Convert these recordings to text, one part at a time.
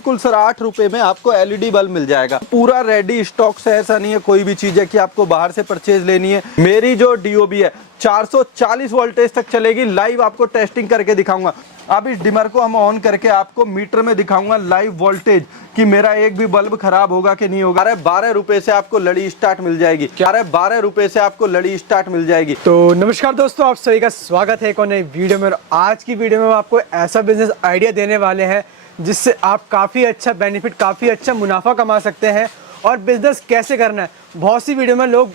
बिल्कुल सर 8 रुपए में आपको एलईडी बल्ब मिल जाएगा। पूरा रेडी स्टॉक से, ऐसा नहीं है कोई भी चीज है कि आपको बाहर से परचेज लेनी है। मेरी जो डीओबी है 440 वोल्टेज तक चलेगी। लाइव आपको टेस्टिंग करके दिखाऊंगा। अब इस डिमर को हम ऑन करके आपको मीटर में दिखाऊंगा लाइव वोल्टेज कि मेरा एक भी बल्ब खराब होगा कि नहीं होगा। 12 रुपए से आपको लड़ी स्टार्ट मिल जाएगी। 12 रुपए से आपको लड़ी स्टार्ट मिल जाएगी। तो नमस्कार दोस्तों, आप सभी का स्वागत है एक और नई वीडियो में। आज की वीडियो में आपको ऐसा बिजनेस आइडिया देने वाले हैं जिससे आप काफ़ी अच्छा बेनिफिट, काफ़ी अच्छा मुनाफा कमा सकते हैं। और बिजनेस कैसे करना है, बहुत सी वीडियो में लोग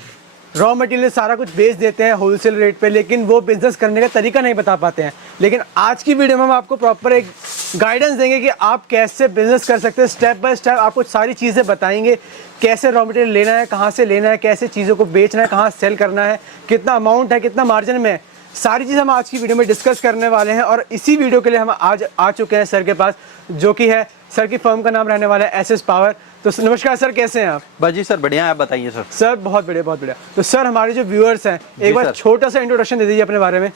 रॉ मटेरियल सारा कुछ बेच देते हैं होलसेल रेट पे, लेकिन वो बिजनेस करने का तरीका नहीं बता पाते हैं। लेकिन आज की वीडियो में हम आपको प्रॉपर एक गाइडेंस देंगे कि आप कैसे बिजनेस कर सकते हैं। स्टेप बाय स्टेप आपको सारी चीज़ें बताएंगे, कैसे रॉ मटेरियल लेना है, कहाँ से लेना है, कैसे चीज़ों को बेचना है, कहाँ सेल करना है, कितना अमाउंट है, कितना मार्जिन में है, सारी चीज़ हम आज की वीडियो में डिस्कस करने वाले हैं। और इसी वीडियो के लिए हम आज आ चुके हैं सर के पास, जो कि है सर की फर्म का नाम रहने वाला है एसएस पावर। तो नमस्कार सर, कैसे हैं आप? बस जी सर बढ़िया है, आप बताइए सर। सर बहुत बढ़िया, बहुत बढ़िया। तो सर हमारे जो व्यूअर्स हैं, एक बार छोटा सा इंट्रोडक्शन दे दीजिए अपने बारे में।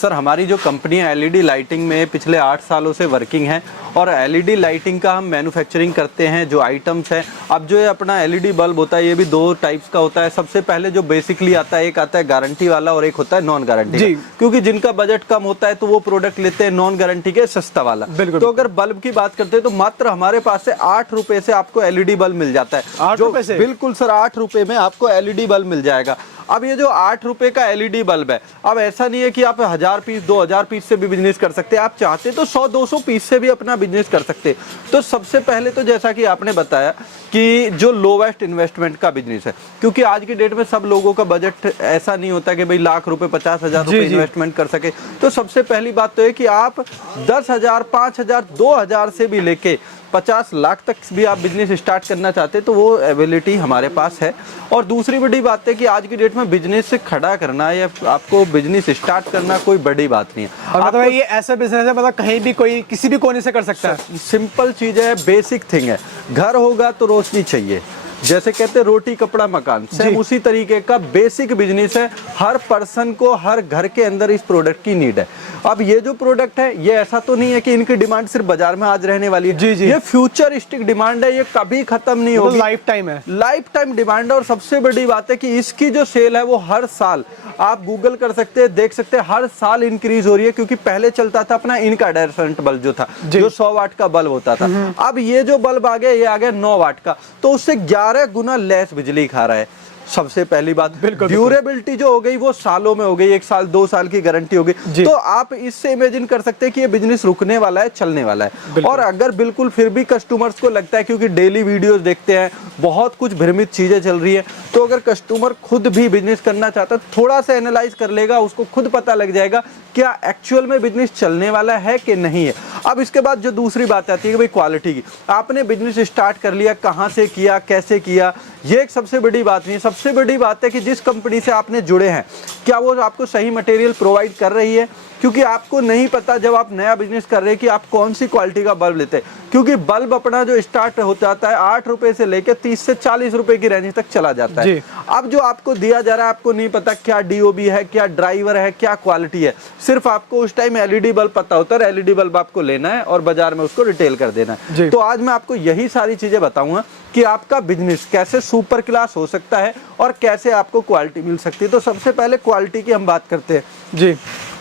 सर हमारी जो कंपनी है एलईडी लाइटिंग में पिछले 8 सालों से वर्किंग है और एलईडी लाइटिंग का हम मैन्युफैक्चरिंग करते हैं। जो आइटम्स है, अब जो ये अपना एलईडी बल्ब होता है ये भी 2 टाइप्स का होता है। सबसे पहले जो बेसिकली आता है, एक आता है गारंटी वाला और एक होता है नॉन गारंटी। क्योंकि जिनका बजट कम होता है तो वो प्रोडक्ट लेते हैं नॉन गारंटी के, सस्ता वाला। तो अगर बल्ब की बात करते हैं तो मात्र हमारे पास से 8 रुपए से आपको एलईडी बल्ब मिल जाता है। 8 रुपए से? बिल्कुल सर 8 रुपए में आपको एलईडी बल्ब मिल जाएगा। अब ये जो 8 रुपए का एलईडी बल्ब है, अब ऐसा नहीं है कि आप 1000 पीस 2000 पीस से भी बिजनेस कर सकते हैं। आप चाहते तो 100-200 पीस से भी अपना बिजनेस कर सकते हैं। तो सबसे पहले तो जैसा कि आपने बताया कि जो लोवेस्ट इन्वेस्टमेंट का बिजनेस है, क्योंकि आज की डेट में सब लोगों का बजट ऐसा नहीं होता कि भाई लाख रुपए 50,000 रुपए इन्वेस्टमेंट कर सके। तो सबसे पहली बात तो है कि आप 10,000, 5,000, 2,000 से भी लेके 50 लाख तक भी आप बिजनेस स्टार्ट करना चाहते हैं तो वो एबिलिटी हमारे पास है। और दूसरी बड़ी बात है कि आज की डेट में बिजनेस से खड़ा करना या आपको बिजनेस स्टार्ट करना कोई बड़ी बात नहीं है। और मतलब ये ऐसा बिजनेस है, मतलब कहीं भी कोई किसी भी कोने से कर सकता है। सिंपल चीज है, बेसिक थिंग है। घर होगा तो रोशनी चाहिए, जैसे कहते हैं रोटी कपड़ा मकान, सेम उसी तरीके का बेसिक बिजनेस है। हर पर्सन को हर घर के अंदर इस प्रोडक्ट की नीड है। अब ये जो प्रोडक्ट है ये ऐसा तो नहीं है कि इनकी डिमांड सिर्फ बाजार में आज रहने वाली है। ये फ्यूचरिस्टिक डिमांड है, ये कभी खत्म नहीं होगी। लाइफ टाइम है, लाइफ टाइम डिमांड है। और सबसे बड़ी बात है कि इसकी जो सेल है वो हर साल, आप गूगल कर सकते हैं, देख सकते हैं, हर साल इंक्रीज हो रही है। क्योंकि पहले चलता था अपना इनकैंडेसेंट बल्ब जो था, जो 100 वाट का बल्ब होता था। अब ये जो बल्ब आ गया, ये आ गया 9 वाट का, तो उससे 11 गुना लेस बिजली खा रहा है। सबसे पहली बात, ड्यूरेबिलिटी जो हो गई वो सालों में हो गई, 1 साल 2 साल की गारंटी हो गई। तो आप इससे इमेजिन कर सकते हैं कि ये बिजनेस रुकने वाला है, चलने वाला है। और अगर बिल्कुल फिर भी कस्टमर्स को लगता है, क्योंकि डेली वीडियोस देखते हैं, बहुत कुछ भ्रमित चीजें चल रही है, तो अगर कस्टमर खुद भी बिजनेस करना चाहता है, थोड़ा सा एनालाइज कर लेगा, उसको खुद पता लग जाएगा क्या एक्चुअल में बिजनेस चलने वाला है कि नहीं है। अब इसके बाद जो दूसरी बात आती है कि भाई क्वालिटी की, आपने बिजनेस स्टार्ट कर लिया, कहाँ से किया, कैसे किया, ये एक सबसे बड़ी बात नहीं है। सबसे बड़ी बात है कि जिस कंपनी से आपने जुड़े हैं, क्या वो आपको सही मटेरियल प्रोवाइड कर रही है। क्योंकि आपको नहीं पता जब आप नया बिजनेस कर रहे हैं कि आप कौन सी क्वालिटी का बल्ब लेते हैं। क्योंकि बल्ब अपना जो स्टार्ट हो जाता है 8 रुपए से लेकर 30 से 40 रुपए की रेंज तक चला जाता है। अब जो आपको दिया जा रहा है, आपको नहीं पता क्या डीओबी है, क्या ड्राइवर है, क्या क्वालिटी है। सिर्फ आपको उस टाइम एलईडी बल्ब पता होता है, एलईडी बल्ब आपको लेना है और बाजार में उसको रिटेल कर देना है। तो आज मैं आपको यही सारी चीजें बताऊंगा कि आपका बिजनेस कैसे सुपर क्लास हो सकता है और कैसे आपको क्वालिटी मिल सकती है। तो सबसे पहले क्वालिटी की हम बात करते हैं।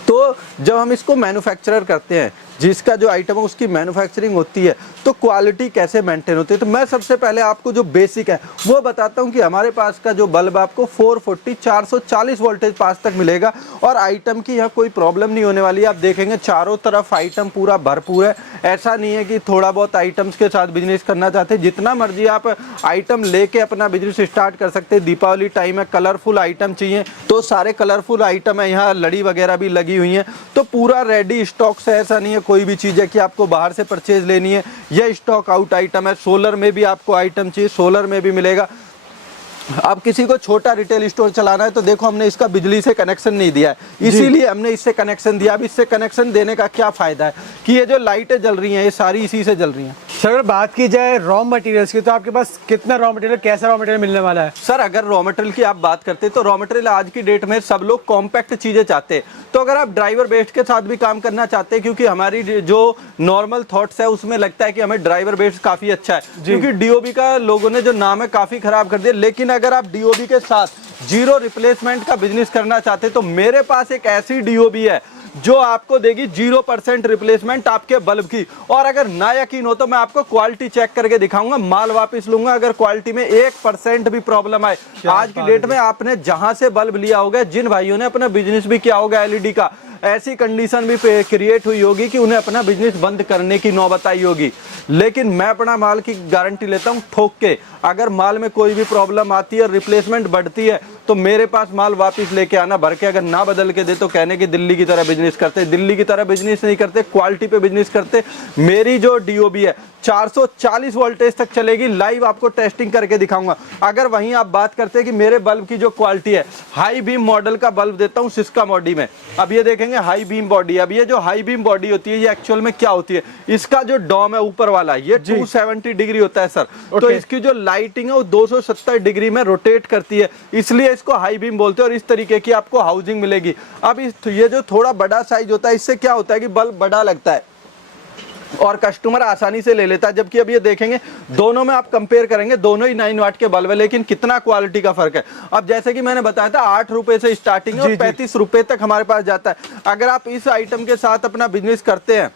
तो जब हम इसको मैन्युफैक्चरर करते हैं, जिसका जो आइटम है उसकी मैन्युफैक्चरिंग होती है, तो क्वालिटी कैसे मेंटेन होती है। तो मैं सबसे पहले आपको जो बेसिक है वो बताता हूं कि हमारे पास का जो बल्ब आपको 440 वोल्टेज पास तक मिलेगा और आइटम की यहाँ कोई प्रॉब्लम नहीं होने वाली है। आप देखेंगे चारों तरफ आइटम पूरा भरपूर है। ऐसा नहीं है कि थोड़ा बहुत आइटम्स के साथ बिजनेस करना चाहते हैं, जितना मर्जी आप आइटम लेके अपना बिजनेस स्टार्ट कर सकते हैं। दीपावली टाइम है, कलरफुल आइटम चाहिए तो सारे कलरफुल आइटम है, यहाँ लड़ी वगैरह भी लगी हुई है, तो पूरा रेडी स्टॉक से। ऐसा नहीं है कोई भी चीज़ है कि आपको बाहर से परचेज लेनी है, यह स्टॉक आउट आइटम है। सोलर में भी आपको आइटम चाहिए, सोलर में भी मिलेगा। अब किसी को छोटा रिटेल स्टोर चलाना है तो देखो हमने इसका बिजली से कनेक्शन नहीं दिया है, इसीलिए हमने इससे कनेक्शन दिया। अब इससे कनेक्शन देने का क्या फायदा है कि ये जो लाइटें जल रही हैं ये सारी इसी से जल रही हैं। सर अगर बात की जाए रॉ मटेरियल्स की, तो आपके पास कितना रॉ मटेरियल, कैसा रॉ मटेरियल मिलने वाला है? सर अगर रॉ मटेरियल की आप बात करते हैं तो रॉ मटेरियल आज की डेट में सब लोग कॉम्पैक्ट चीजें चाहते हैं। तो अगर आप ड्राइवर बेस्ड के साथ भी काम करना चाहते हैं, क्योंकि हमारी जो नॉर्मल थॉट्स है उसमें लगता है कि हमें ड्राइवर बेस्ड काफी अच्छा है, क्योंकि डीओबी का लोगों ने जो नाम है काफी खराब कर दिया। लेकिन अगर आप डीओबी के साथ जीरो रिप्लेसमेंट का बिजनेस करना चाहते हैं तो मेरे पास एक ऐसी डीओबी है जो आपको देगी 0% रिप्लेसमेंट आपके बल्ब की। और अगर ना यकीन हो तो मैं आपको क्वालिटी चेक करके दिखाऊंगा, माल वापस लूंगा अगर क्वालिटी में 1% भी प्रॉब्लम आए। आज की डेट में आपने जहां से बल्ब लिया होगा, जिन भाइयों ने अपना बिजनेस भी किया होगा एलईडी का, ऐसी कंडीशन भी क्रिएट हुई होगी कि उन्हें अपना बिजनेस बंद करने की नौबत आई होगी। लेकिन मैं अपना माल की गारंटी लेता हूं ठोक के, अगर माल में कोई भी प्रॉब्लम आती है, रिप्लेसमेंट बढ़ती है, तो मेरे पास माल वापस लेके आना भर के। अगर ना बदल के दे तो कहने की दिल्ली की तरह बिजनेस करते, दिल्ली की तरह बिजनेस नहीं करते, क्वालिटी पे बिजनेस करते। मेरी जो डीओबी है 440 वोल्टेज तक चलेगी, लाइव आपको टेस्टिंग करके दिखाऊंगा। अगर वहीं आप बात करते हैं कि मेरे बल्ब की जो क्वालिटी है, हाई बीम मॉडल का बल्ब देता हूं सिस्का बॉडी में। अब ये देखेंगे हाई बीम बॉडी। अब ये जो हाई बीम बॉडी होती है, ये एक्चुअल में क्या होती है, इसका जो डॉम है ऊपर वाला, ये 270 डिग्री होता है सर। तो इसकी जो लाइटिंग है वो 270 डिग्री में रोटेट करती है, इसलिए इसको हाई बीम बोलते हैं। और इस तरीके की आपको हाउसिंग मिलेगी। अब ये जो थोड़ा बड़ा साइज होता है, इससे क्या होता है कि बल्ब बड़ा लगता है और कस्टमर आसानी से ले लेता है। जबकि अब ये देखेंगे दोनों में आप कंपेयर करेंगे, दोनों ही 9 वाट के बल्ब है, लेकिन कितना क्वालिटी का फर्क है। अब जैसे कि मैंने बताया था 8 रुपए से स्टार्टिंग है और 35 रुपए तक हमारे पास जाता है। अगर आप इस आइटम के साथ अपना बिजनेस करते हैं,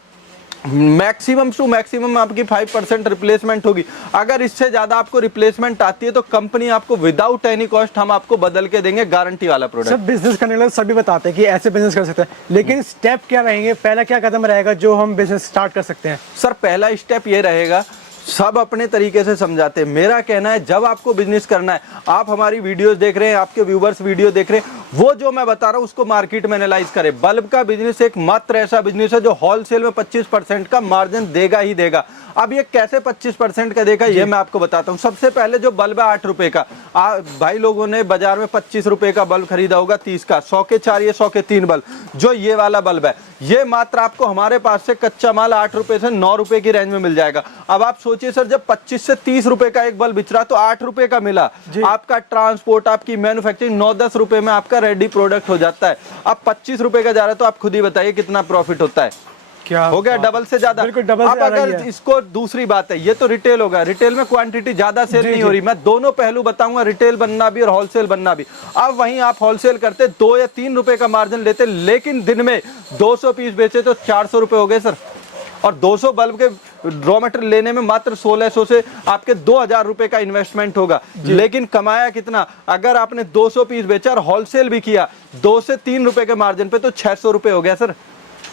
मैक्सिमम टू मैक्सिमम आपकी 5% रिप्लेसमेंट होगी। अगर इससे ज्यादा आपको रिप्लेसमेंट आती है तो कंपनी आपको विदाउट एनी कॉस्ट हम आपको बदल के देंगे, गारंटी वाला प्रोडक्ट। सब बिजनेस करने वाले सभी बताते हैं कि ऐसे बिजनेस कर सकते हैं, लेकिन स्टेप क्या रहेंगे, पहला क्या कदम रहेगा जो हम बिजनेस स्टार्ट कर सकते हैं? सर पहला स्टेप ये रहेगा, सब अपने तरीके से समझाते हैं। मेरा कहना है जब आपको बिजनेस करना है, आप हमारी वीडियोस देख रहे हैं, आपके व्यूवर्स वीडियो देख रहे हैं, वो जो मैं बता रहा हूं उसको मार्केट में एनालाइज करें। बल्ब का बिजनेस एक मात्र ऐसा बिजनेस है जो होलसेल में 25% का मार्जिन देगा ही देगा। अब ये कैसे 25% का देगा ये मैं आपको बताता हूँ। सबसे पहले जो बल्ब है 8 रुपए का, भाई लोगों ने बाजार में 25 रुपए का बल्ब खरीदा होगा 30 का, 100 के 4 ये 100 के 3 बल्ब। जो ये वाला बल्ब है ये मात्र आपको हमारे पास से कच्चा माल 8 रुपए से 9 रुपए की रेंज में मिल जाएगा। अब आप सोचिए सर, जब 25 से 30 रुपए का एक बल्ब बिच रहा तो 8 रुपए का मिला, आपका ट्रांसपोर्ट, आपकी मैन्युफैक्चरिंग 9-10 रुपए में आपका रेडी प्रोडक्ट हो जाता है। अब 25 रुपए का जा रहा है तो आप खुद ही बताइए कितना प्रॉफिट होता है। क्या हो गया डबल से ज्यादा। अब अगर इसको दूसरी बात है, ये तो रिटेल होगा, रिटेल में क्वांटिटी ज्यादा सेल नहीं हो रही। मैं दोनों पहलू बताऊंगा, रिटेल बनना भी और होलसेल बनना भी। अब वहीं आप होलसेल करते 2 या 3 रुपए का मार्जिन लेते, लेकिन दिन में 200 पीस बेचे तो 400 रुपए हो गए सर। और 200 बल्ब के रॉ मटेरियल लेने में मात्र 1600 से आपके 2000 रुपए का इन्वेस्टमेंट होगा, लेकिन कमाया कितना? अगर आपने 200 पीस बेचा और होलसेल भी किया 2 से 3 रुपए के मार्जिन पे तो 600 रुपए हो गया सर।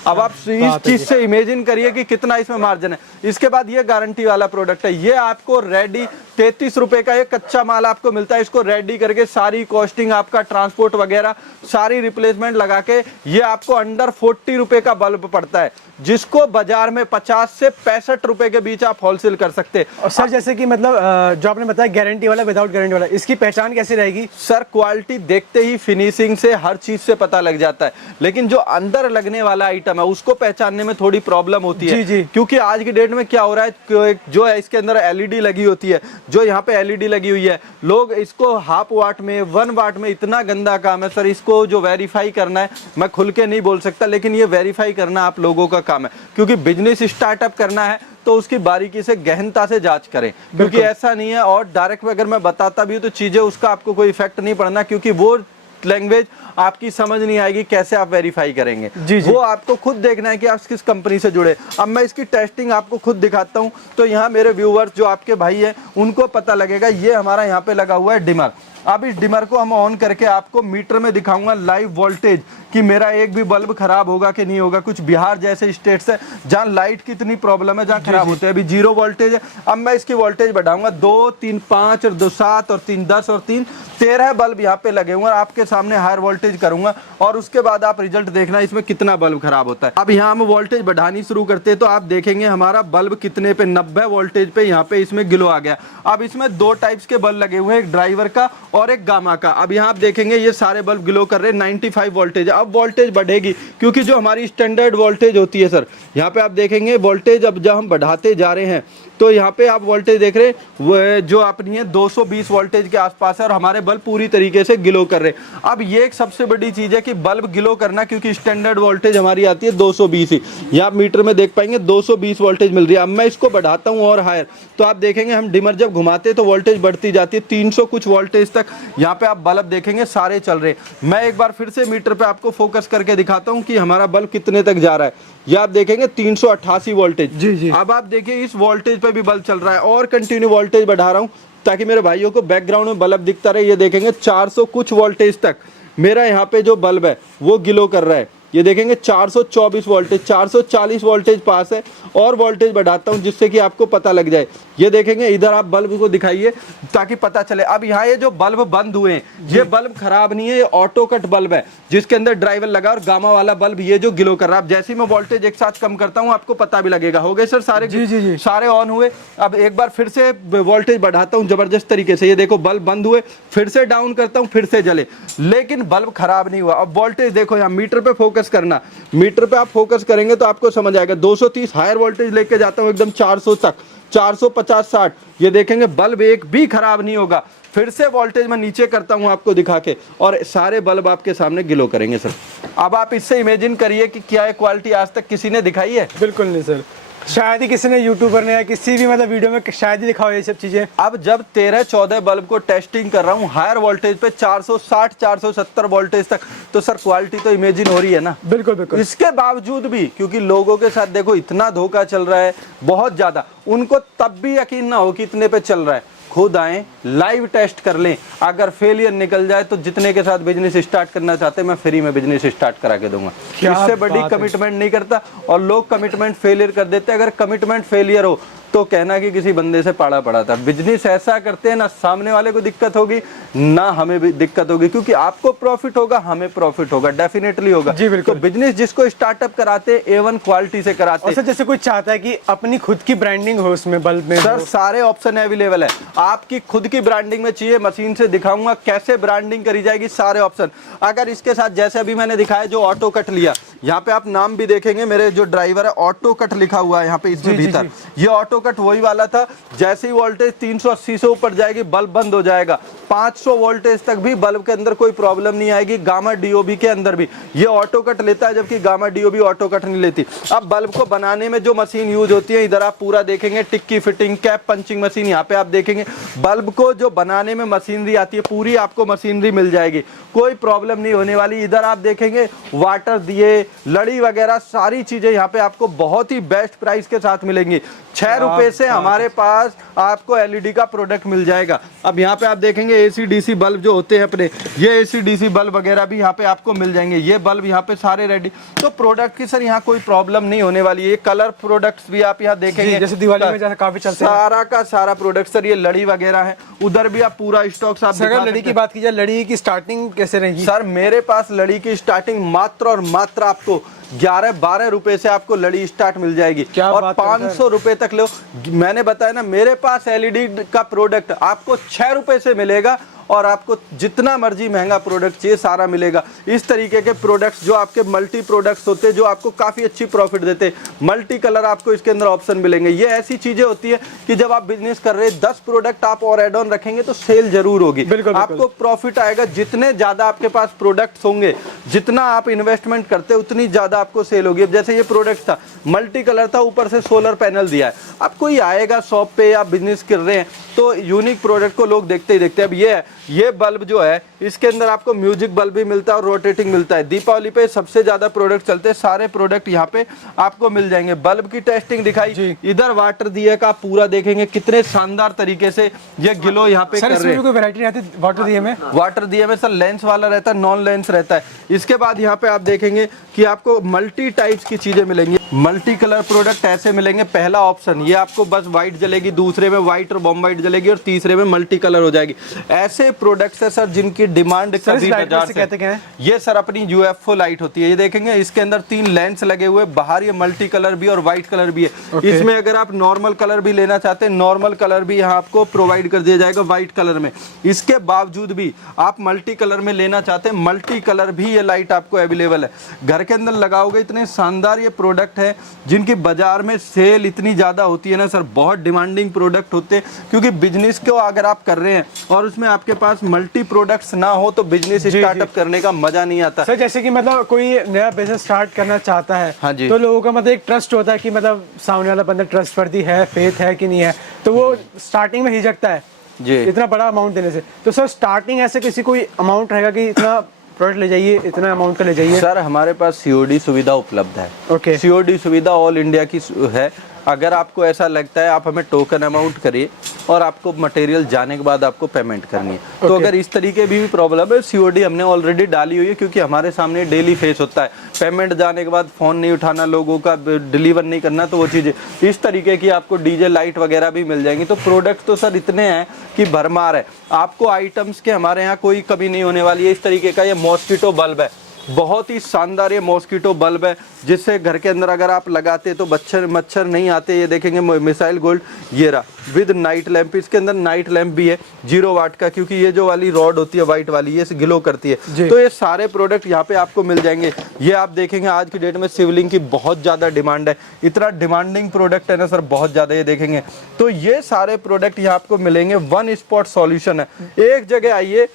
अब आप इस चीज से इमेजिन करिए कि कितना इसमें मार्जिन है। इसके बाद ये गारंटी वाला प्रोडक्ट है, ये आपको रेडी 33 रुपए का ये कच्चा माल आपको मिलता है। इसको रेडी करके सारी कॉस्टिंग, आपका ट्रांसपोर्ट वगैरह सारी रिप्लेसमेंट लगा के ये आपको अंडर 40 रुपए का बल्ब पड़ता है, जिसको बाजार में 50 से 65 रुपए के बीच आप होलसेल कर सकते हैं। और सर जैसे कि मतलब जो आपने बताया गारंटी वाला, विदाउट गारंटी वाला, इसकी पहचान कैसे रहेगी? सर क्वालिटी देखते ही फिनिशिंग से हर चीज से पता लग जाता है, लेकिन जो अंदर लगने वाला आइटम है उसको पहचानने में थोड़ी प्रॉब्लम होती है। जी। क्योंकि आज की डेट में क्या हो रहा है, जो है इसके अंदर एलईडी लगी होती है, जो यहाँ पे एलईडी लगी हुई है, लोग इसको हाफ वाट में 1 वाट में, इतना गंदा काम है सर। इसको जो वेरीफाई करना है मैं खुल के नहीं बोल सकता, लेकिन ये वेरीफाई करना आप लोगों का काम है। क्योंकि बिजनेस स्टार्टअप करना है तो उसकी बारीकी से गहनता से जांच करें, क्योंकि ऐसा नहीं है। और डायरेक्ट अगर मैं बताता भी हूँ तो चीजें उसका आपको कोई इफेक्ट नहीं पड़ना, क्योंकि वो लैंग्वेज आपकी समझ नहीं आएगी, कैसे आप वेरीफाई करेंगे। जी। वो आपको खुद देखना है कि आप किस कंपनी से जुड़े। अब मैं इसकी टेस्टिंग आपको खुद दिखाता हूं, तो यहाँ मेरे व्यूअर्स जो आपके भाई हैं उनको पता लगेगा। ये हमारा यहाँ पे लगा हुआ है डिमर। अब इस डिमर को हम ऑन करके आपको मीटर में दिखाऊंगा लाइव वोल्टेज कि मेरा एक भी बल्ब खराब होगा कि नहीं होगा। कुछ बिहार जैसे स्टेट्स है जहाँ लाइट की इतनी प्रॉब्लम है, जहाँ खराब होते हैं। अभी 0 वोल्टेज है। अब मैं इसकी वोल्टेज बढ़ाऊंगा, 2, 3, 5 और 2, 7 और 3, 10 और 3, 13 बल्ब यहाँ पे लगे हुए हैं। आपके सामने हायर वोल्टेज करूंगा और उसके बाद आप रिजल्ट देखना इसमें कितना बल्ब खराब होता है। अब यहाँ हम वोल्टेज बढ़ानी शुरू करते हैं तो आप देखेंगे हमारा बल्ब कितने पे, 90 वोल्टेज पे यहाँ पे इसमें ग्लो आ गया। अब इसमें 2 टाइप्स के बल्ब लगे हुए हैं, एक ड्राइवर का और एक गामा का। अब यहाँ आप देखेंगे ये सारे बल्ब ग्लो कर रहे हैं, 95 वोल्टेज। अब वोल्टेज बढ़ेगी क्योंकि जो हमारी स्टैंडर्ड वोल्टेज होती है सर, यहाँ पे आप देखेंगे वोल्टेज अब जब हम बढ़ाते जा रहे हैं तो यहाँ पे आप वोल्टेज देख रहे हैं वो जो अपनी है 220 वोल्टेज के आसपास है और हमारे बल्ब पूरी तरीके से ग्लो कर रहे हैं। अब ये एक सबसे बड़ी चीज़ है कि बल्ब ग्लो करना, क्योंकि स्टैंडर्ड वोल्टेज हमारी आती है 220 ही। ये आप मीटर में देख पाएंगे 220 वोल्टेज मिल रही है। अब मैं इसको बढ़ाता हूँ और हायर, तो आप देखेंगे हम डिमर जब घुमाते हैं तो वोल्टेज बढ़ती जाती है 300 कुछ वोल्टेज तक यहाँ पे आप बल्ब देखेंगे सारे चल रहे हैं। मैं एक बार फिर से मीटर पे आपको फोकस करके दिखाता हूँ कि हमारा बल्ब कितने तक जा रहा है। ये आप देखेंगे 388 वोल्टेज। जी। अब आप देखिए इस वोल्टेज पे भी बल्ब चल रहा है और कंटिन्यू वोल्टेज बढ़ा रहा हूँ ताकि मेरे भाइयों को बैकग्राउंड में बल्ब दिखता रहे। ये देखेंगे 400 कुछ वोल्टेज तक मेरा यहाँ पे जो बल्ब है वो ग्लो कर रहा है। ये देखेंगे 424 वोल्टेज, 440 वोल्टेज पास है और वोल्टेज बढ़ाता हूं जिससे कि आपको पता लग जाए। ये देखेंगे इधर आप बल्ब को दिखाइए ताकि पता चले। अब यहाँ ये जो बल्ब बंद हुए हैं ये बल्ब खराब नहीं है, ये ऑटो कट बल्ब है जिसके अंदर ड्राइवर लगा और गामा वाला बल्ब ये जो ग्लो कर रहा है। अब जैसे ही मैं वोल्टेज एक साथ कम करता हूँ आपको पता भी लगेगा। हो गए सर सारे? जी। सारे ऑन हुए। अब एक बार फिर से वोल्टेज बढ़ाता हूँ जबरदस्त तरीके से। ये देखो बल्ब बंद हुए, फिर से डाउन करता हूँ, फिर से जले, लेकिन बल्ब खराब नहीं हुआ। अब वोल्टेज देखो, यहाँ मीटर पे फोकस करना, मीटर पे आप फोकस करेंगे तो आपको समझ आएगा। 230 हायर वोल्टेज लेके जाता हूं एकदम 400 तक, 450 60, ये देखेंगे बल्ब एक भी खराब नहीं होगा। फिर से वोल्टेज मैं नीचे करता हूं आपको दिखा के और सारे बल्ब आपके सामने ग्लो करेंगे सर। अब आप इससे इमेजिन करिए कि क्या ये क्वालिटी आज तक किसी ने दिखाई है? बिल्कुल नहीं सर, शायद ही किसी ने यूट्यूबर ने या किसी भी मतलब वीडियो में शायद ही दिखाओ ये सब चीजें। अब जब 13-14 बल्ब को टेस्टिंग कर रहा हूँ हायर वोल्टेज पे 460 470 वोल्टेज तक, तो सर क्वालिटी तो इमेजिन हो रही है ना। बिल्कुल। इसके बावजूद भी क्योंकि लोगों के साथ देखो इतना धोखा चल रहा है बहुत ज्यादा, उनको तब भी यकीन ना हो कि इतने पे चल रहा है। खुद आए, लाइव टेस्ट कर लें, अगर फेलियर निकल जाए तो जितने के साथ बिजनेस स्टार्ट करना चाहते हैं मैं फ्री में बिजनेस स्टार्ट करा के दूंगा। इससे बड़ी कमिटमेंट नहीं करता और लोग कमिटमेंट फेलियर कर देते हैं। अगर कमिटमेंट फेलियर हो तो कहना कि किसी बंदे से पाड़ा पड़ा था। बिजनेस ऐसा करते हैं ना सामने वाले को दिक्कत होगी ना हमें भी दिक्कत होगी, क्योंकि आपको प्रॉफिट होगा हमें प्रॉफिट होगा, डेफिनेटली होगा। जी बिल्कुल। तो बिजनेस जिसको स्टार्टअप कराते हैं A1 क्वालिटी से कराते हैं। और सर जैसे कोई चाहता है कि अपनी खुद की ब्रांडिंग हो उसमें बल्ब में, सर सारे ऑप्शन अवेलेबल है। आपकी खुद की ब्रांडिंग में चाहिए, मशीन से दिखाऊंगा कैसे ब्रांडिंग करी जाएगी, सारे ऑप्शन। अगर इसके साथ जैसे अभी मैंने दिखाया जो ऑटो कट लिया, यहाँ पे आप नाम भी देखेंगे मेरे जो ड्राइवर है ऑटो कट लिखा हुआ है यहाँ पे इसमें भीतर। ये ऑटो कट वही वाला था, जैसे ही वोल्टेज 380 से ऊपर जाएगी बल्ब बंद हो जाएगा। 500 वोल्टेज तक भी बल्ब के अंदर कोई प्रॉब्लम नहीं आएगी। गामा डीओबी के अंदर भी ये ऑटो कट लेता है जबकि गामा डीओबी ऑटो कट नहीं लेती। अब बल्ब को बनाने में जो मशीन यूज होती है इधर आप पूरा देखेंगे, टिक्की फिटिंग, कैप पंचिंग मशीन, यहाँ पे आप देखेंगे बल्ब को जो बनाने में मशीनरी आती है पूरी आपको मशीनरी मिल जाएगी, कोई प्रॉब्लम नहीं होने वाली। इधर आप देखेंगे वाटर दिए, लड़ी वगैरह सारी चीजें यहाँ पे आपको बहुत ही बेस्ट प्राइस के साथ मिलेंगी। 6 रुपए से हमारे पास आपको एलईडी का प्रोडक्ट मिल जाएगा। अब यहाँ पे आप देखेंगे एसी डीसी बल्ब जो होते हैं अपने, ये एसी डीसी बल्ब वगैरह भी यहाँ पे आपको मिल जाएंगे। ये बल्ब यहाँ पे सारे रेडी, तो प्रोडक्ट की सर यहाँ कोई प्रॉब्लम नहीं होने वाली है। ये कलर प्रोडक्ट्स भी आप यहाँ देखेंगे, जैसे दिवाली में जैसे काफी चलते हैं सारा का सारा प्रोडक्ट सर। ये लड़ी वगैरह है, उधर भी आप पूरा स्टॉक आप अगर लड़ी की बात की जाए, लड़ी की स्टार्टिंग कैसे रहेगी? सर मेरे पास लड़ी की स्टार्टिंग मात्र और मात्र आपको 11-12 रुपए से आपको लड़ी स्टार्ट मिल जाएगी और 500 रुपए तक लो। मैंने बताया ना मेरे पास एलईडी का प्रोडक्ट आपको 6 रुपए से मिलेगा और आपको जितना मर्जी महंगा प्रोडक्ट चाहिए सारा मिलेगा। इस तरीके के प्रोडक्ट्स जो आपके मल्टी प्रोडक्ट्स होते हैं जो आपको काफ़ी अच्छी प्रॉफिट देते हैं, मल्टी कलर आपको इसके अंदर ऑप्शन मिलेंगे। ये ऐसी चीज़ें होती है कि जब आप बिजनेस कर रहे हैं 10 प्रोडक्ट आप और एड ऑन रखेंगे तो सेल जरूर होगी, आपको प्रॉफिट आएगा। जितने ज़्यादा आपके पास प्रोडक्ट्स होंगे, जितना आप इन्वेस्टमेंट करते हैं उतनी ज़्यादा आपको सेल होगी। अब जैसे ये प्रोडक्ट था मल्टी कलर था, ऊपर से सोलर पैनल दिया है। अब कोई आएगा शॉप पे या बिजनेस कर रहे हैं तो यूनिक प्रोडक्ट को लोग देखते ही देखते हैं। अब ये बल्ब जो है इसके अंदर आपको म्यूजिक बल्ब भी मिलता है और रोटेटिंग मिलता है। दीपावली पे सबसे ज्यादा प्रोडक्ट चलते हैं, सारे प्रोडक्ट यहाँ पे आपको मिल जाएंगे। बल्ब की टेस्टिंग दिखाई, इधर वाटर दिए का पूरा देखेंगे कितने शानदार तरीके से ये ग्लो यहाँ पे कर रहे हैं। कोई वैरायटी रहती है वाटर दिए में? वाटर दिए में सर लेंस वाला रहता है, नॉन लेंस रहता है। इसके बाद यहाँ पे आप देखेंगे कि आपको मल्टी टाइप्स की चीजें मिलेंगी, मल्टी कलर प्रोडक्ट ऐसे मिलेंगे। पहला ऑप्शन ये आपको बस व्हाइट जलेगी, दूसरे में व्हाइट और बॉम्ब व्हाइट जलेगी और तीसरे में मल्टी कलर हो जाएगी। ऐसे प्रोडक्ट्स है सर जिनकी डिमांड कभी बाजार से कहते हैं। ये सर अपनी यूएफओ लाइट होती है। ये देखेंगे इसके अंदर 3 लेंस लगे हुए, बाहर ये मल्टी कलर भी और व्हाइट कलर भी है। इसमें अगर आप नॉर्मल कलर भी लेना चाहते हैं, नॉर्मल कलर भी यहाँ आपको प्रोवाइड कर दिया जाएगा व्हाइट कलर में। इसके बावजूद भी आप मल्टी कलर में लेना चाहते हैं, मल्टी कलर भी ये लाइट आपको अवेलेबल है। घर के अंदर लगाओगे इतने शानदार ये प्रोडक्ट प्रोडक्ट है जिनकी बाजार में सेल इतनी ज़्यादा होती है ना सर, बहुत डिमांडिंग प्रोडक्ट होते हैं, क्योंकि बिजनेस को अगर आप कर रहे हैं और उसमें आपके पास मल्टी प्रोडक्ट्स ना हो तो बिजनेस स्टार्टअप करने का मजा नहीं आता। सर जैसे कि मतलब कोई नया बिजनेस स्टार्ट करना चाहता है, हाँ जी, तो लोगों का मतलब एक ट्रस्ट होता है कि मतलब सामने वाला बंदा ट्रस्टवर्दी है, फेथ है कि नहीं है, तो वो स्टार्टिंग में हिचकता है जी इतना बड़ा अमाउंट देने से। तो सर स्टार्टिंग ऐसे किसी कोई अमाउंट रहेगा कि इतना प्रोडक्ट ले जाइए, इतना अमाउंट का ले जाइए? सर हमारे पास सीओडी सुविधा उपलब्ध है। ओके, सीओडी सुविधा ऑल इंडिया की है। अगर आपको ऐसा लगता है आप हमें टोकन अमाउंट करिए और आपको मटेरियल जाने के बाद आपको पेमेंट करनी है। तो अगर इस तरीके भी प्रॉब्लम है, सीओडी हमने ऑलरेडी डाली हुई है, क्योंकि हमारे सामने डेली फेस होता है पेमेंट जाने के बाद फ़ोन नहीं उठाना, लोगों का डिलीवर नहीं करना, तो वो चीज़ें इस तरीके की आपको डीजे लाइट वगैरह भी मिल जाएंगी। तो प्रोडक्ट तो सर इतने हैं कि भरमार है, आपको आइटम्स के हमारे यहाँ कोई कमी नहीं होने वाली है। इस तरीके का ये मॉस्किटो बल्ब है, बहुत ही शानदार ये मॉस्किटो बल्ब है, जिससे घर के अंदर अगर आप लगाते तो मच्छर नहीं आते। ये देखेंगे मिसाइल गोल्ड, ये रहा विद नाइट लैंप, इसके अंदर नाइट लैंप भी है 0 वाट का, क्योंकि ये जो वाली रॉड होती है वाइट वाली ये ग्लो करती है। तो ये सारे प्रोडक्ट यहाँ पे आपको मिल जाएंगे। ये आप देखेंगे आज की डेट में शिवलिंग की बहुत ज़्यादा डिमांड है, इतना डिमांडिंग प्रोडक्ट है ना सर, बहुत ज़्यादा। ये देखेंगे तो ये सारे प्रोडक्ट यहाँ आपको मिलेंगे, वन स्पॉट सॉल्यूशन है। एक जगह आइए,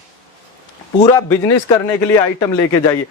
पूरा बिजनेस करने के लिए आइटम लेके जाइए,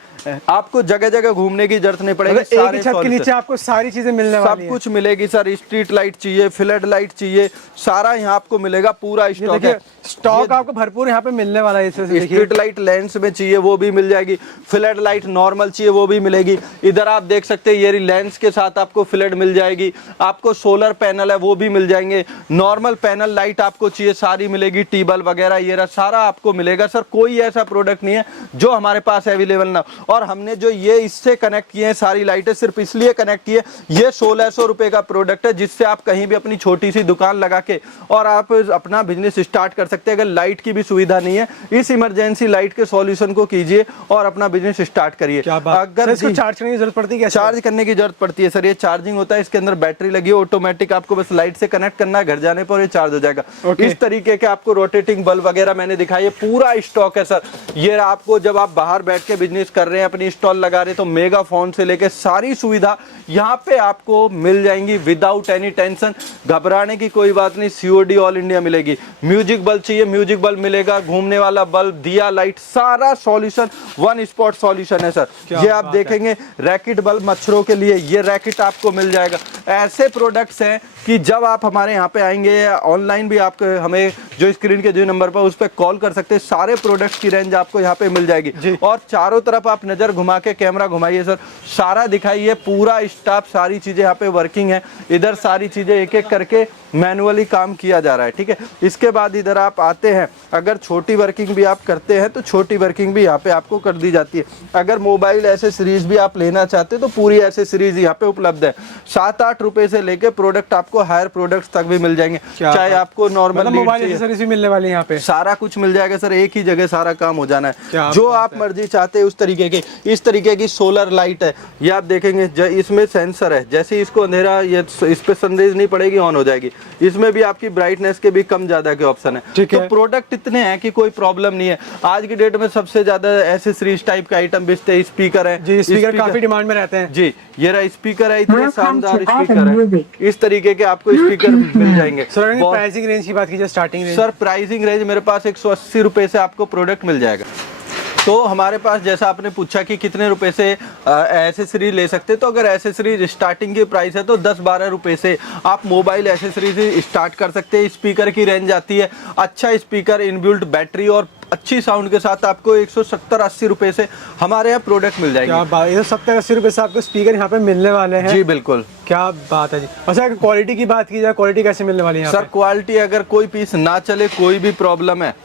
आपको जगह जगह घूमने की जरूरत नहीं पड़ेगी। एक ही छत के नीचे आपको सारी चीजें मिलने वाली हैं। सब कुछ मिलेगी सर। स्ट्रीट लाइट चाहिए, फ्लड लाइट चाहिए, सारा यहाँ आपको मिलेगा, पूरा स्टॉक है। स्टॉक आपको भरपूर यहाँ पे मिलने वाला है। स्ट्रीट लाइट लेंस में चाहिए वो भी मिल जाएगी, फ्लड लाइट नॉर्मल चाहिए वो भी मिलेगी। इधर आप देख सकते हैं ये लेंस के साथ आपको फ्लड मिल जाएगी, आपको सोलर पैनल है वो भी मिल जाएंगे, नॉर्मल पैनल लाइट आपको चाहिए सारी मिलेगी, टीबल वगैरह ये सारा आपको मिलेगा सर। कोई ऐसा प्रोडक्ट नहीं है जो हमारे पास अवेलेबल ना। और हमने जो ये इससे कनेक्ट किए हैं सारी लाइटें, सिर्फ इसलिए कनेक्ट किए, ये 1600 रुपए का प्रोडक्ट है, जिससे आप कहीं भी अपनी छोटी सी दुकान लगा के और आप अपना बिजनेस स्टार्ट कर सकते हैं। अगर लाइट की भी सुविधा नहीं है, इस इमरजेंसी लाइट के सॉल्यूशन को कीजिए और अपना बिजनेस स्टार्ट करिए। अगर इसको चार्ज करने की जरूरत पड़ती है? चार्ज करने की जरूरत पड़ती है सर, ये चार्जिंग होता है, इसके अंदर बैटरी लगी है ऑटोमेटिक, आपको बस लाइट से कनेक्ट करना है, घर जाने पर ये चार्ज हो जाएगा। इस तरीके के आपको रोटेटिंग बल्ब वगैरह मैंने दिखाई है, पूरा स्टॉक है सर। ये आपको जब आप बाहर बैठ के बिजनेस कर रहे हैं, अपनी स्टॉल लगा रहे हैं, तो मेगा फोन से लेके सारी सुविधा यहाँ पे आपको मिल जाएंगी विदाउट एनी टेंशन। घबराने की कोई बात नहीं, सीओडी ऑल इंडिया मिलेगी। म्यूजिक बल्ब चाहिए, म्यूजिक बल्ब मिलेगा, घूमने वाला बल्ब, दिया लाइट, सारा सॉल्यूशन वन स्पॉट सॉल्यूशन है सर। ये आप देखेंगे रैकेट बल्ब मच्छरों के लिए, ये रैकेट आपको मिल जाएगा। ऐसे प्रोडक्ट्स हैं कि जब आप हमारे यहाँ पे आएंगे, ऑनलाइन भी आप हमें जो स्क्रीन के जो नंबर पर उस पर कॉल कर सकते हैं, सारे प्रोडक्ट्स की रेंज आपको यहाँ पे मिल जाएगी। और चारों तरफ आप नजर घुमा के कैमरा घुमाइए सर, सारा दिखाइए, पूरा स्टाफ, सारी चीजें यहाँ पे वर्किंग है। इधर सारी चीजें एक एक करके मैनुअली काम किया जा रहा है, ठीक है। इसके बाद इधर आप आते हैं, अगर छोटी वर्किंग भी आप करते हैं तो छोटी वर्किंग भी यहाँ पे आपको कर दी जाती है। अगर मोबाइल एसेसरीज भी आप लेना चाहते हैं तो पूरी एसेसरीज यहाँ पे उपलब्ध है। 7-8 रुपए से लेके प्रोडक्ट आपको हायर प्रोडक्ट्स तक भी मिल जाएंगे। चाहे आपको नॉर्मल मोबाइल एसेसरीज भी मिलने वाली है यहाँ पे, सारा कुछ मिल जाएगा सर, एक ही जगह सारा काम हो जाना है। जो आप मर्जी चाहते हैं उस तरीके की, इस तरीके की सोलर लाइट है, ये आप देखेंगे इसमें सेंसर है, जैसे इसको अंधेरा ये इस पे संदेश नहीं पड़ेगी, ऑन हो जाएगी। इसमें भी आपकी ब्राइटनेस के भी कम ज्यादा के ऑप्शन है। तो प्रोडक्ट इतने हैं कि कोई प्रॉब्लम नहीं है। आज की डेट में सबसे ज्यादा एसेसरीज टाइप का आइटम बेचते हैं, स्पीकर है जी, स्पीकर काफी डिमांड में रहते हैं जी। ये रहा स्पीकर है, इतने शानदार स्पीकर है, इस तरीके के आपको स्पीकर मिल जाएंगे। सर प्राइसिंग रेंज की बात कीजिए, starting range? Sir pricing range मेरे पास 180 रुपए से आपको प्रोडक्ट मिल जाएगा। तो हमारे पास जैसा आपने पूछा कि कितने रुपए से एसेसरीज ले सकते हैं, तो अगर एसेसरीज स्टार्टिंग की प्राइस है तो 10-12 रुपए से आप मोबाइल एसेसरीज स्टार्ट कर सकते हैं। स्पीकर की रेंज आती है, अच्छा स्पीकर, इनबिल्ट बैटरी और अच्छी साउंड के साथ आपको 170-80 रुपए से हमारे यहाँ प्रोडक्ट मिल जाएंगे। क्या बात, 170-80 रुपए से आपको स्पीकर यहाँ पे मिलने वाले हैं? जी बिल्कुल, क्या बात है जी। अच्छा क्वालिटी की बात की जाए, क्वालिटी कैसे मिलने वाली है सर? क्वालिटी अगर कोई पीस ना चले, कोई भी प्रॉब्लम है,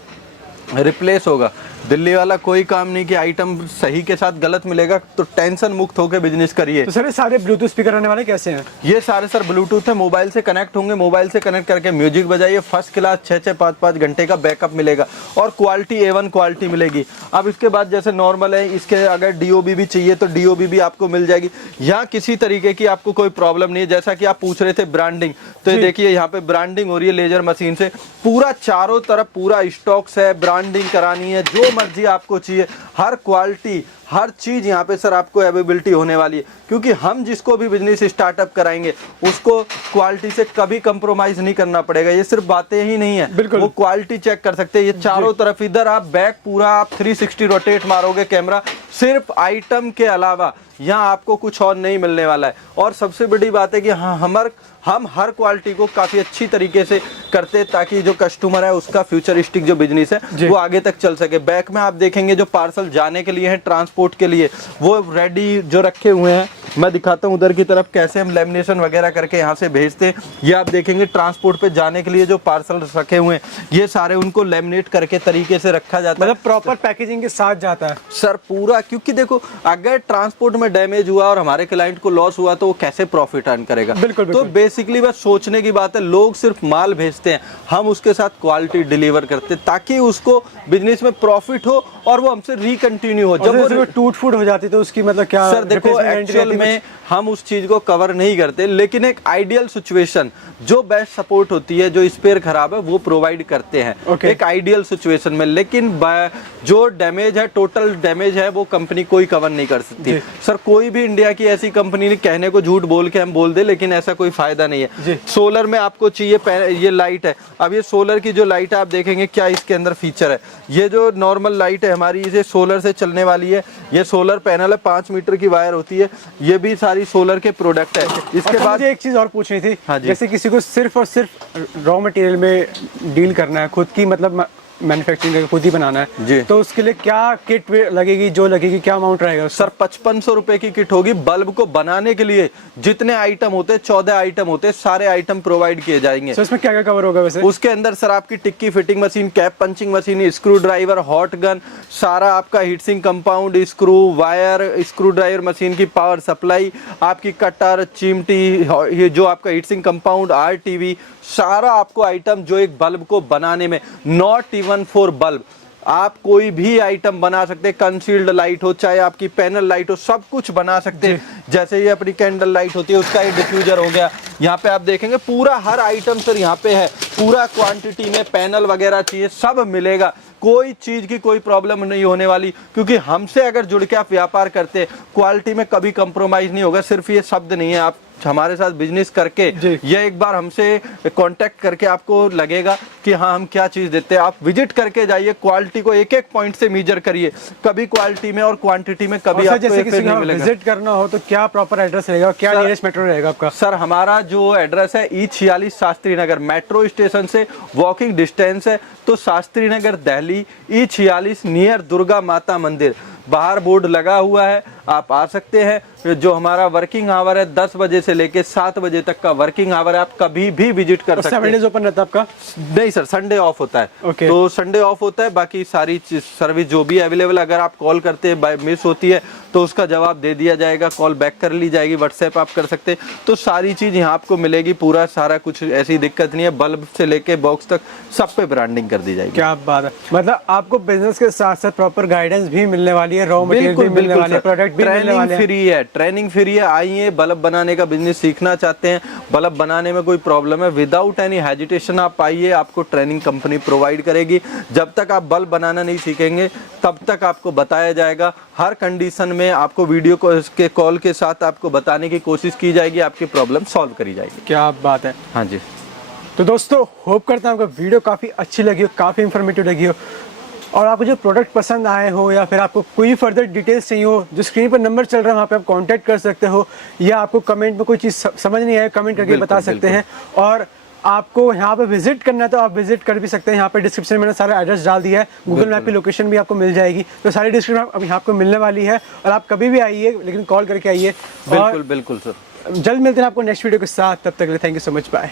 रिप्लेस होगा। दिल्ली वाला कोई काम नहीं कि आइटम सही के साथ गलत मिलेगा, तो टेंशन मुक्त होकर बिजनेस करिए। तो सर सारे ब्लूटूथ स्पीकर आने वाले कैसे हैं? ये सारे सर ब्लूटूथ है, मोबाइल से कनेक्ट होंगे, मोबाइल से कनेक्ट करके म्यूजिक बजाइए, फर्स्ट क्लास 6-6, 5-5 घंटे का बैकअप मिलेगा और क्वालिटी A1 क्वालिटी मिलेगी। अब इसके बाद जैसे नॉर्मल है, इसके अगर DOB भी चाहिए तो DOB भी आपको मिल जाएगी। यहाँ किसी तरीके की आपको कोई प्रॉब्लम नहीं है। जैसा कि आप पूछ रहे थे ब्रांडिंग, तो ये देखिए यहाँ पे ब्रांडिंग हो रही है लेजर मशीन से, पूरा चारों तरफ पूरा स्टॉक्स है, ब्रांडिंग करानी है, जो मर्जी आपको चाहिए, हर क्वालिटी हर चीज यहाँ पे सर आपको अवेलेबिलिटी होने वाली है, क्योंकि हम जिसको भी बिजनेस स्टार्टअप कराएंगे उसको क्वालिटी से कभी कंप्रोमाइज नहीं करना पड़ेगा। ये सिर्फ बातें ही नहीं है, बिल्कुल। वो क्वालिटी चेक कर सकते हैं। ये चारों तरफ इधर आप बैक पूरा आप 360 रोटेट मारोगे कैमरा, सिर्फ आइटम के अलावा यहाँ आपको कुछ और नहीं मिलने वाला है। और सबसे बड़ी बात है कि हाँ हम हर क्वालिटी को काफ़ी अच्छी तरीके से करते हैं ताकि जो कस्टमर है उसका फ्यूचरिस्टिक जो बिजनेस है वो आगे तक चल सके। बैक में आप देखेंगे जो पार्सल जाने के लिए है, ट्रांसपोर्ट के लिए, वो रेडी जो रखे हुए हैं। मैं दिखाता हूँ उधर की तरफ कैसे हम लेमिनेशन वगैरह करके यहाँ से भेजते हैं। ये आप देखेंगे ट्रांसपोर्ट पे जाने के लिए जो पार्सल रखे हुए हैं, ये सारे उनको लेमिनेट करके तरीके से रखा जाता है, मतलब प्रॉपर पैकेजिंग के साथ जाता है सर पूरा। क्योंकि देखो अगर ट्रांसपोर्ट में डैमेज हुआ और हमारे क्लाइंट को लॉस हुआ तो वो कैसे प्रॉफिट अर्न करेगा। बिल्कुल। तो बेसिकली बस सोचने की बात है, लोग सिर्फ माल भेजते हैं, हम उसके साथ क्वालिटी डिलीवर करते हैं ताकि उसको बिजनेस में प्रॉफिट हो और वो हमसे रिकंटिन्यू हो। जब वो टूट फूट हो जाती तो उसकी मतलब क्या सर देखो एक्चुअल में हम उस चीज को कवर नहीं करते, लेकिन एक आइडियल सिचुएशन जो बेस्ट सपोर्ट होती है, जो स्पेयर खराब है वो प्रोवाइड करते हैं एक आइडियल सिचुएशन में। लेकिन जो डैमेज है, टोटल डैमेज है, वो कंपनी कोई कवर नहीं कर सकती। सर कोई भी इंडिया की ऐसी कंपनी कहने को झूठ बोल के हम बोल दे, लेकिन ऐसा कोई फायदा नहीं है। सोलर में आपको चाहिए, ये लाइट है, अब ये सोलर की जो लाइट है आप देखेंगे क्या इसके अंदर फीचर है। ये जो नॉर्मल लाइट है हमारी, इसे सोलर से चलने वाली है। ये सोलर पैनल है, 5 मीटर की वायर होती है, ये भी सारी सोलर के प्रोडक्ट है। इसके बाद एक चीज और पूछनी थी, हाँ जी। जैसे किसी को सिर्फ और सिर्फ रॉ मटेरियल में डील करना है, खुद की मतलब मैन्युफैक्चरिंग खुद ही बनाना है जी, तो उसके लिए क्या किट लगेगी, जो लगेगी क्या अमाउंट रहेगा? सर 5500 रुपए की किट होगी। बल्ब को बनाने के लिए जितने आइटम होते हैं, 14 आइटम होते हैं, सारे आइटम प्रोवाइड किए जाएंगे। तो इसमें क्या क्या कवर होगा वैसे? उसके अंदर सर आपकी टिक्की fitting machine, cap punching machine, screwdriver, hot gun, सारा आपका heat sink compound, screw, wire, screwdriver machine की पावर सप्लाई, आपकी कटर, चिमटी, ये जो आपका हीट सिंक कंपाउंड, RTV, सारा आपको आइटम जो एक बल्ब को बनाने में, नॉट इवन फॉर बल्ब, आप कोई भी आइटम बना सकते हैं। कंसील्ड लाइट हो, चाहे आपकी पैनल लाइट हो, सब कुछ बना सकते हैं। जैसे ये अपनी कैंडल लाइट होती है, उसका ये डिफ्यूजर हो गया। यहाँ पे आप देखेंगे पूरा हर आइटम सर यहाँ पे है, पूरा क्वांटिटी में पैनल वगैरह चाहिए सब मिलेगा। कोई चीज की कोई प्रॉब्लम नहीं होने वाली, क्योंकि हमसे अगर जुड़ के आप व्यापार करते हैं, क्वालिटी में कभी कंप्रोमाइज नहीं होगा। सिर्फ ये शब्द नहीं है, आप हमारे साथ बिजनेस करके ये एक बार हमसे कांटेक्ट करके आपको लगेगा कि हाँ हम क्या चीज देते हैं। आप विजिट करके जाइए, क्वालिटी को एक एक पॉइंट से मेजर करिए, कभी क्वालिटी में और क्वांटिटी में कभी आपको जैसे किसी को विजिट करना हो तो क्या प्रॉपर एड्रेस रहेगा, क्या नियरेस्ट मेट्रो रहेगा आपका? सर हमारा जो एड्रेस है E46 Shastri Nagar, metro station से वॉकिंग डिस्टेंस है। तो शास्त्री नगर दिल्ली, E46 नियर दुर्गा माता मंदिर, बाहर बोर्ड लगा हुआ है, आप आ सकते हैं। जो हमारा वर्किंग आवर है 10 बजे से लेके 7 बजे तक का वर्किंग आवर है, आप कभी भी विजिट कर सकते हैं। 7 डेज ओपन रहता है आपका? नहीं सर, संडे ऑफ होता है। Okay. तो संडे ऑफ होता है, बाकी सारी सर्विस जो भी अवेलेबल, अगर आप कॉल करते हैं बाय मिस होती है तो उसका जवाब दे दिया जाएगा, कॉल बैक कर ली जाएगी, व्हाट्सएप आप कर सकते हैं। तो सारी चीज यहाँ आपको मिलेगी, पूरा सारा कुछ, ऐसी दिक्कत नहीं है। बल्ब से लेके बॉक्स तक सब पे ब्रांडिंग कर दी जाएगी। क्या बात है, मतलब आपको बिजनेस के साथ साथ प्रॉपर गाइडेंस भी मिलने वाली है, रॉ मटेरियल भी मिलने वाले हैं, प्रोडक्ट भी मिलने वाले हैं। फ्री है, ट्रेनिंग फ्री है। आइए, बल्ब बनाने का बिजनेस सीखना चाहते हैं, बल्ब बनाने में कोई प्रॉब्लम है, विदाउट एनी हेजिटेशन आप आइए, आपको ट्रेनिंग कंपनी प्रोवाइड करेगी। जब तक आप बल्ब बनाना नहीं सीखेंगे तब तक आपको बताया जाएगा, हर कंडीशन में आपको वीडियो के कॉल के साथ आपको बताने की कोशिश की जाएगी, आपकी प्रॉब्लम सॉल्व करी जाएगी। क्या बात है। हाँ जी, तो दोस्तों होप करता हूँ आपको वीडियो काफ़ी अच्छी लगी हो, काफ़ी इंफॉर्मेटिव लगी हो, और आपको जो प्रोडक्ट पसंद आए हो या फिर आपको कोई फर्दर डिटेल्स चाहिए हो, जो स्क्रीन पर नंबर चल रहा है वहाँ पे आप कांटेक्ट कर सकते हो, या आपको कमेंट में कोई चीज़ समझ नहीं आए कमेंट करके बता सकते हैं। और आपको यहाँ पे विजिट करना है तो आप विजिट कर भी सकते हैं। यहाँ पे डिस्क्रिप्शन में मैंने सारा एड्रेस डाल दिया है, गूगल मैप की लोकेशन भी आपको मिल जाएगी। तो सारी डिस्क्रिप्शन अब यहाँ आपको मिलने वाली है, और आप कभी भी आइए, लेकिन कॉल करके आइए। बिल्कुल बिल्कुल सर। जल्द मिलते हैं आपको नेक्स्ट वीडियो के साथ, तब तक के लिए thank you so much, bye.